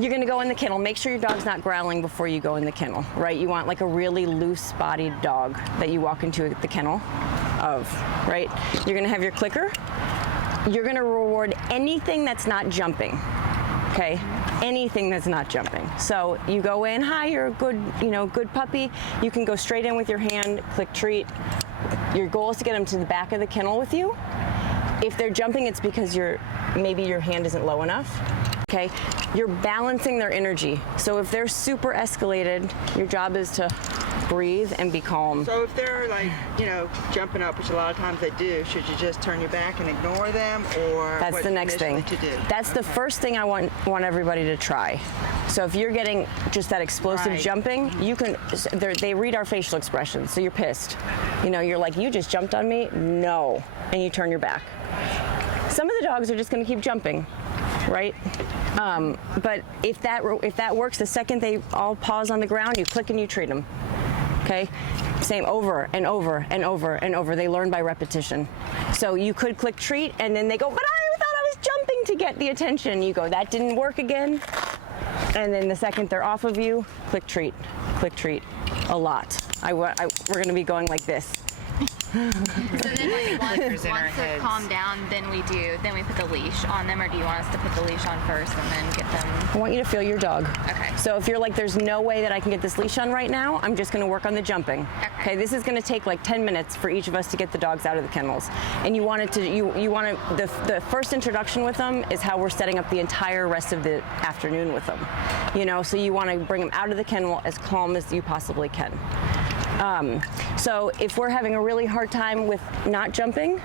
You're gonna go in the kennel. Make sure your dog's not growling before you go in the kennel, right? You want like a really loose-bodied dog that you walk into the kennel of, right? You're gonna have your clicker. You're gonna reward anything that's not jumping, okay? Anything that's not jumping. So you go in, hi, you're a good, good puppy. You can go straight in with your hand, click treat. Your goal is to get them to the back of the kennel with you. If they're jumping, it's because maybe your hand isn't low enough. Okay, you're balancing their energy. So if they're super escalated, your job is to breathe and be calm. So if they're like, jumping up, which a lot of times they do, should you just turn your back and ignore them, or that's the next thing to do? That's the first thing I want everybody to try. So if you're getting just that explosive jumping, you can. They read our facial expressions. So you're pissed. You're like, you just jumped on me. No, and you turn your back. Some of the dogs are just going to keep jumping, right? But if that works, the second they all pause on the ground, you click and you treat them. Okay? Same over and over and over and over. They learn by repetition. So you could click treat and then they go, but I thought I was jumping to get the attention. You go, that didn't work again. And then the second they're off of you, click treat a lot. We're going to be going like this. So then once they're calmed down, then we put the leash on them, or do you want us to put the leash on first and then get them? I want you to feel your dog. Okay. So if you're like, there's no way that I can get this leash on right now, I'm just going to work on the jumping. Okay. This is going to take like 10 minutes for each of us to get the dogs out of the kennels. And the first introduction with them is how we're setting up the entire rest of the afternoon with them. So you want to bring them out of the kennel as calm as you possibly can. So if we're having a really hard time with not jumping,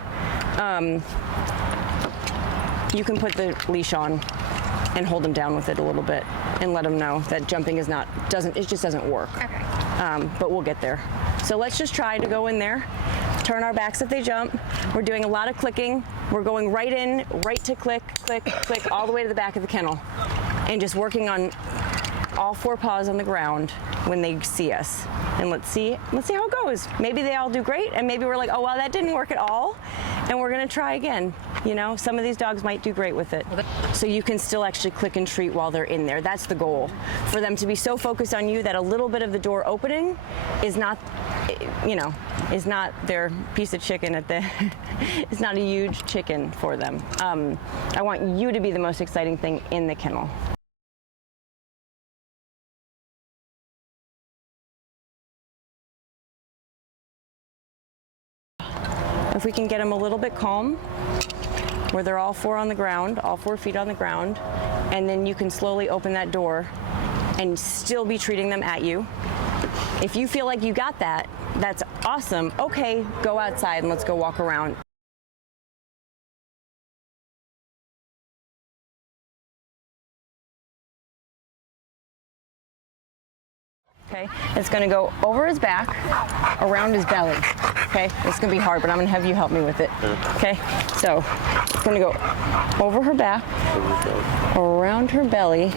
you can put the leash on and hold them down with it a little bit and let them know that jumping it just doesn't work. Okay. But we'll get there. So let's just try to go in there, turn our backs if they jump. We're doing a lot of clicking. We're going right in, right to click, click, click, all the way to the back of the kennel, and just working on all 4 paws on the ground when they see us. And let's see how it goes. Maybe they all do great, and maybe we're like, oh, well, that didn't work at all, and we're gonna try again. Some of these dogs might do great with it. So you can still actually click and treat while they're in there. That's the goal. For them to be so focused on you that a little bit of the door opening is not, is not their piece of chicken it's not a huge chicken for them. I want you to be the most exciting thing in the kennel. If we can get them a little bit calm, where they're all 4 on the ground, all 4 feet on the ground, and then you can slowly open that door and still be treating them at you. If you feel like you got that, that's awesome. Okay, go outside and let's go walk around. Okay, it's going to go over his back, around his belly. Okay, it's going to be hard, but I'm going to have you help me with it. Okay, so it's going to go over her back, around her belly,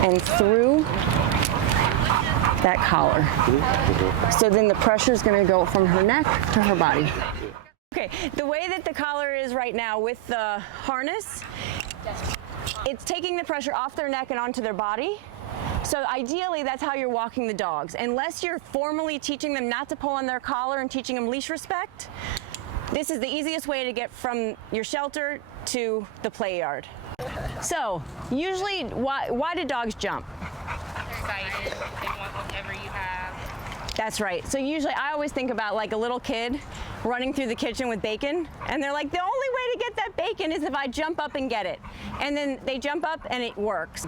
and through that collar. So then the pressure is going to go from her neck to her body. Okay, the way that the collar is right now with the harness, it's taking the pressure off their neck and onto their body. So ideally, that's how you're walking the dogs. Unless you're formally teaching them not to pull on their collar and teaching them leash respect, this is the easiest way to get from your shelter to the play yard. So usually, why do dogs jump? They're excited. They want whatever you have. That's right. So usually I always think about like a little kid running through the kitchen with bacon, and they're like, the only way to get that bacon is if I jump up and get it. And then they jump up and it works.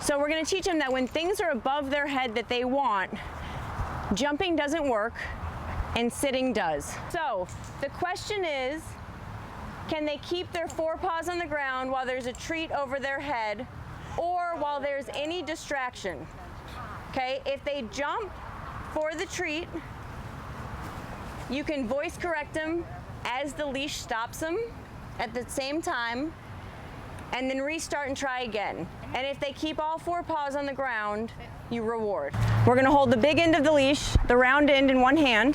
So we're going to teach them that when things are above their head that they want, jumping doesn't work and sitting does. So the question is, can they keep their 4 paws on the ground while there's a treat over their head or while there's any distraction? Okay, if they jump for the treat, you can voice correct them as the leash stops them at the same time, and then restart and try again. And if they keep all 4 paws on the ground, you reward. We're gonna hold the big end of the leash, the round end, in one hand,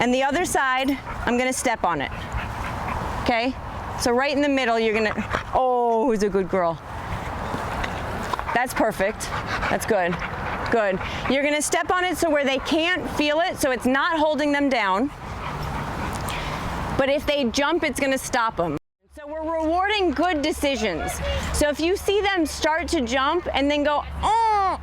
and the other side, I'm gonna step on it. Okay? So right in the middle, you're gonna, oh, who's a good girl? That's perfect. That's good. Good. You're gonna step on it so where they can't feel it, so it's not holding them down. But if they jump, it's gonna stop them. So we're rewarding good decisions. So if you see them start to jump and then go, oh,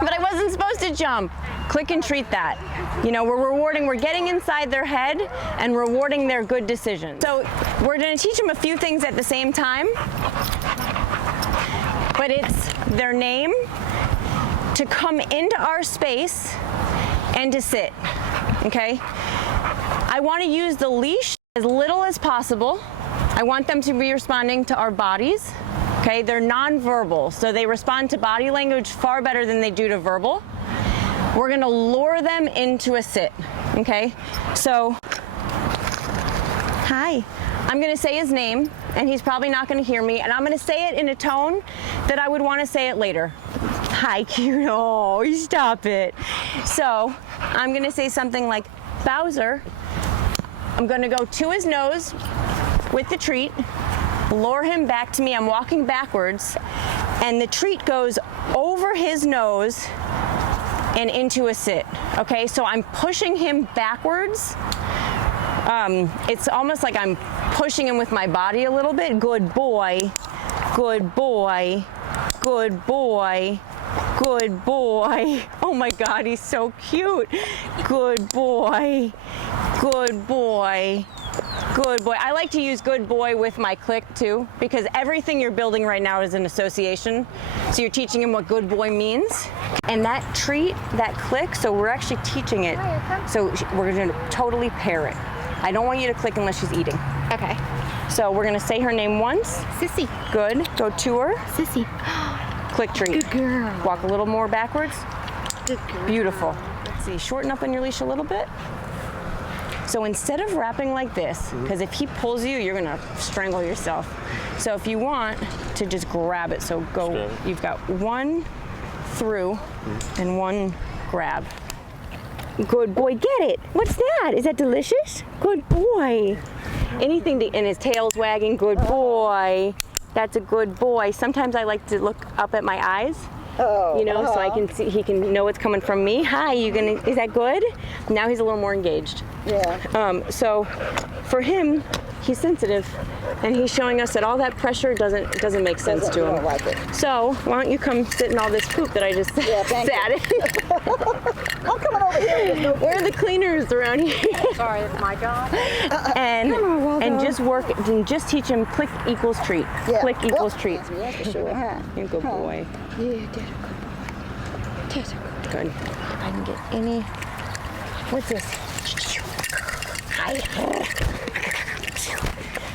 but I wasn't supposed to jump, click and treat that. You know, we're getting inside their head and rewarding their good decisions. So we're gonna teach them a few things at the same time, but it's their name, to come into our space, and to sit, okay? I wanna use the leash as little as possible. I want them to be responding to our bodies, okay? They're nonverbal, so they respond to body language far better than they do to verbal. We're gonna lure them into a sit, okay? So, hi. I'm gonna say his name, and he's probably not gonna hear me, and I'm gonna say it in a tone that I would wanna say it later. Hi, cute. Oh, stop it. So, I'm gonna say something like, Bowser. I'm gonna go to his nose with the treat, lure him back to me. I'm walking backwards, and the treat goes over his nose and into a sit. Okay, so I'm pushing him backwards. It's almost like I'm pushing him with my body a little bit. Good boy, good boy, good boy, good boy. Oh my God, he's so cute. Good boy, good boy. Good boy. I like to use good boy with my click too, because everything you're building right now is an association. So you're teaching him what good boy means. And that treat, that click, so we're actually teaching it. So we're going to totally pair it. I don't want you to click unless she's eating. Okay. So we're going to say her name once. Sissy. Good. Go to her. Sissy. Click treat. Good girl. Walk a little more backwards. Good girl. Beautiful. Let's see, shorten up on your leash a little bit. So instead of wrapping like this, because if he pulls you, you're gonna strangle yourself. So if you want to just grab it, so go, you've got one through and one grab. Good boy, get it. What's that? Is that delicious? Good boy. Anything to, and his tail's wagging, good boy. That's a good boy. Sometimes I like to look up at my eyes. You know, so I can see, he can know it's coming from me. Hi, is that good? Now he's a little more engaged. Yeah. So for him, he's sensitive, and he's showing us that all that pressure doesn't make sense to him. Don't like it. So why don't you come sit in all this poop that I just sat in? I'm coming over here. Where are the cleaners around here? Sorry, it's my job. And just work, and just teach him click equals treat. Yeah. Click equals treat. That's for sure. You're a good boy. Yeah, that's a good boy. That's a good boy. Good. If I can get any. What's this? Hi.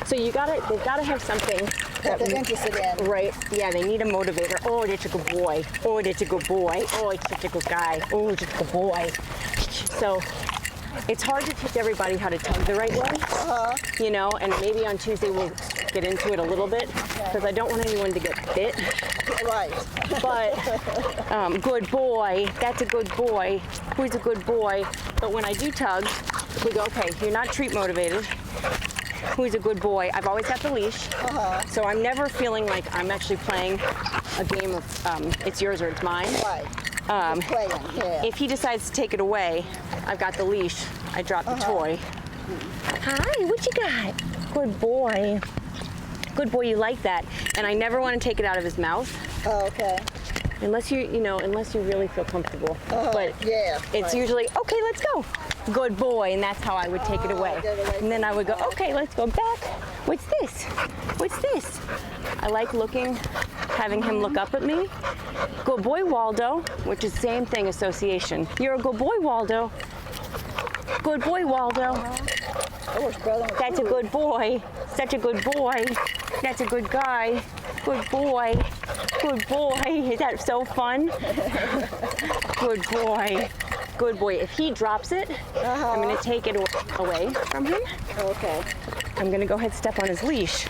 So they've gotta have something That they're interested in. right. Yeah, they need a motivator. Oh, that's a good boy. Oh, that's a good boy. Oh, it's such a good guy. Oh, it's a good boy. So it's hard to teach everybody how to tug the right way. You know, and maybe on Tuesday we'll get into it a little bit, because I don't want anyone to get bit. Right. But good boy, that's a good boy. Who's a good boy? But when I do tug, we go, okay, you're not treat motivated. Who's a good boy? I've always got the leash, so I'm never feeling like I'm actually playing a game of it's yours or it's mine. Right. Playing, yeah. If he decides to take it away, I've got the leash. I drop the toy. Hi, what you got? Good boy. Good boy, you like that. And I never want to take it out of his mouth. Oh, okay. Unless you really feel comfortable. But yeah, it's right. usually, okay, let's go. Good boy, and that's how I would take it away. And then I would go, okay, let's go back. What's this? What's this? I like having him look up at me. Good boy, Waldo, which is same thing, association. You're a good boy, Waldo. Good boy, Waldo. That's a good boy. Such a good boy. That's a good guy. Good boy. Good boy. Is that so fun? Good boy. Good boy. If he drops it, I'm going to take it away from him. Okay. I'm going to go ahead and step on his leash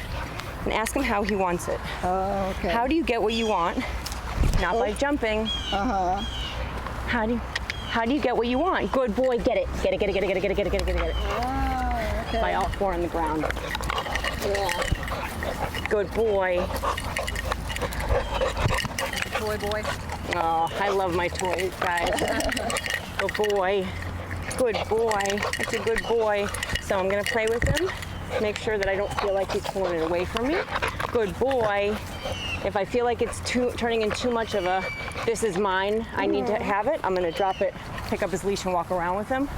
and ask him how he wants it. Oh, okay. How do you get what you want? Not by jumping. How do you get what you want? Good boy, get it. Get it, get it, get it, get it, get it, get it, get it, get it, get it. Oh, okay. By all four on the ground. Yeah. Good boy. toy boy. Oh, I love my toys, guys. Good boy. Good boy. That's a good boy. So I'm gonna play with him. Make sure that I don't feel like he's pulling it away from me. Good boy. If I feel like it's turning in too much of a, this is mine, I need to have it, I'm gonna drop it, pick up his leash and walk around with him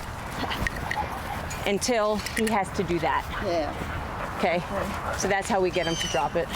until he has to do that. Yeah. Okay? So that's how we get him to drop it.